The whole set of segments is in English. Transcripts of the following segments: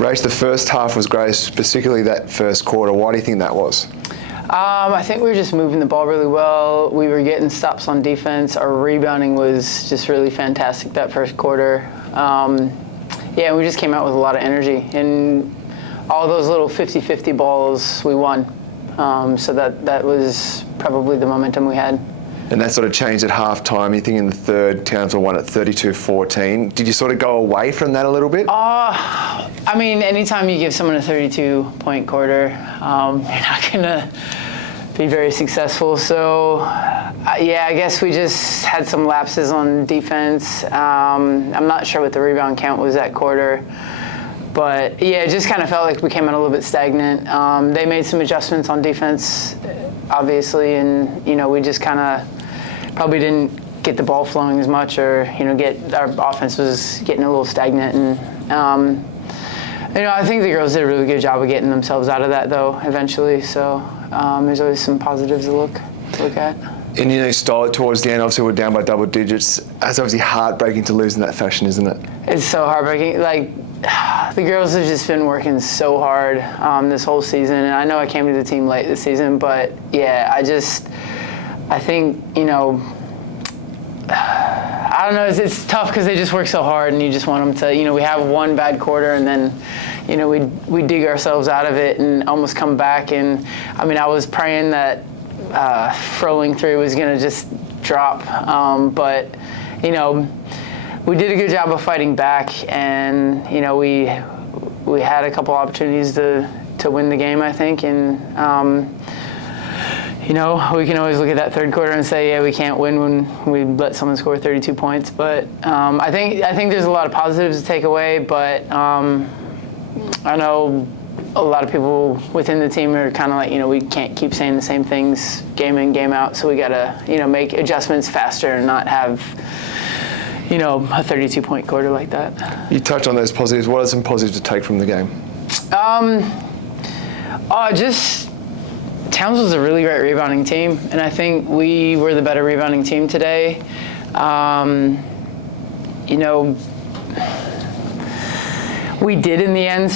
Rach, the first half was great, particularly that first quarter. Why do you think that was? I think we were just moving the ball really well. We were getting stops on defense. Our rebounding was just really fantastic that first quarter. Yeah, we just came out with a lot of energy. And all those little 50-50 balls, we won. So that was probably the momentum we had. And that sort of changed at halftime. You think in the third, Townsville won at 32-14. Did you sort of go away from that a little bit? I mean, anytime you give someone a 32-point quarter, you're not going to be very successful. So, yeah, I guess we just had some lapses on defense. I'm not sure what the rebound count was that quarter. But, yeah, it just kind of felt like we came out a little bit stagnant. They made some adjustments on defense, obviously, and, we just kind of probably didn't get the ball flowing as much, or, our offense was getting a little stagnant. And, I think the girls did a really good job of getting themselves out of that, though, eventually. So there's always some positives to look at. And, style towards the end, obviously we're down by double digits. That's obviously heartbreaking to lose in that fashion, isn't it? It's so heartbreaking. Like, the girls have just been working so hard this whole season. And I know I came to the team late this season, but, yeah, I think, I don't know, it's tough because they just work so hard, and you just want them to, we have one bad quarter, and then, we dig ourselves out of it and almost come back. And, I mean, I was praying that Froling 3 was going to just drop. But, we did a good job of fighting back, and, we had a couple opportunities to win the game, I think. And, we can always look at that third quarter and say, yeah, we can't win when we let someone score 32 points. But I think there's a lot of positives to take away. But I know a lot of people within the team are kind of like, we can't keep saying the same things game in, game out. So we got to, make adjustments faster and not have, a 32-point quarter like that. You touched on those positives. What are some positives to take from the game? Townsville's a really great rebounding team, and I think we were the better rebounding team today. We did in the end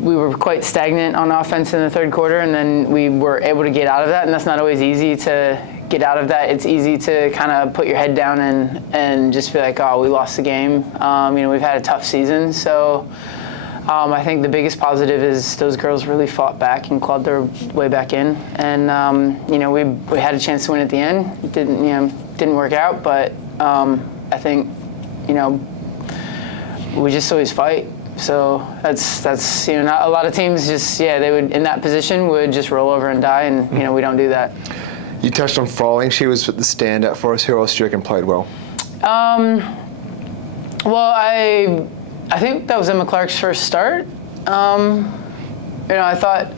we were quite stagnant on offense in the third quarter, and then we were able to get out of that, and that's not always easy to get out of that. It's easy to kind of put your head down and just be like, oh, we lost the game. We've had a tough season, so I think the biggest positive is those girls really fought back and clawed their way back in, and we had a chance to win at the end. It didn't work out, but I think we just always fight. So that's not a lot of teams they would in that position would just roll over and die, and we don't do that. You touched on Froling. She was the standout for us. Who else do you reckon played well? Well, I think that was Emma Clark's first start. I thought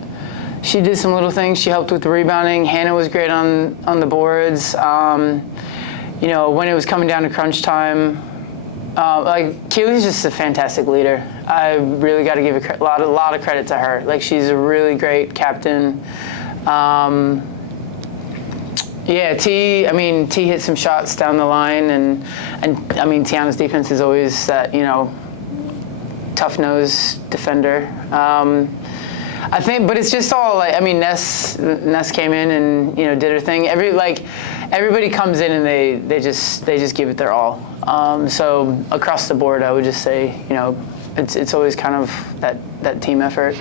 she did some little things. She helped with the rebounding. Hannah was great on the boards. When it was coming down to crunch time, Keely's just a fantastic leader. I really got to give a lot of credit to her. Like, she's a really great captain. T hit some shots down the line, and Tiana's defense is always that, tough-nosed defender. I think, but it's just all Ness came in and did her thing. Everybody comes in and they just give it their all. So across the board, I would just say it's always kind of that team effort.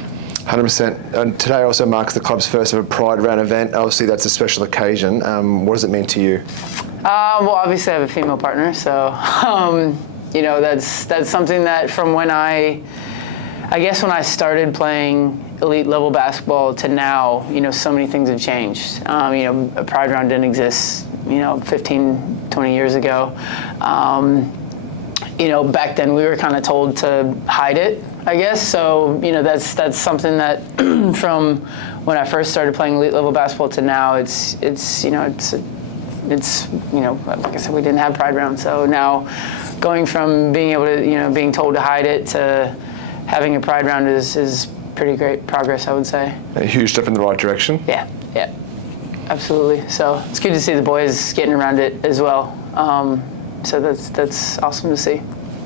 100%. And today also marks the club's first ever Pride Round event. Obviously, that's a special occasion. What does it mean to you? Well, obviously, I have a female partner, so that's something that from when I guess when I started playing elite level basketball to now, so many things have changed. A Pride Round didn't exist, 15, 20 years ago. Back then we were kind of told to hide it, I guess. So, that's something that from when I first started playing elite level basketball to now, it's like I said, we didn't have Pride Round. So now going from being able to, being told to hide it to having a Pride Round is pretty great progress, I would say. A huge step in the right direction. Yeah, absolutely. So it's good to see the boys getting around it as well. So that's awesome to see.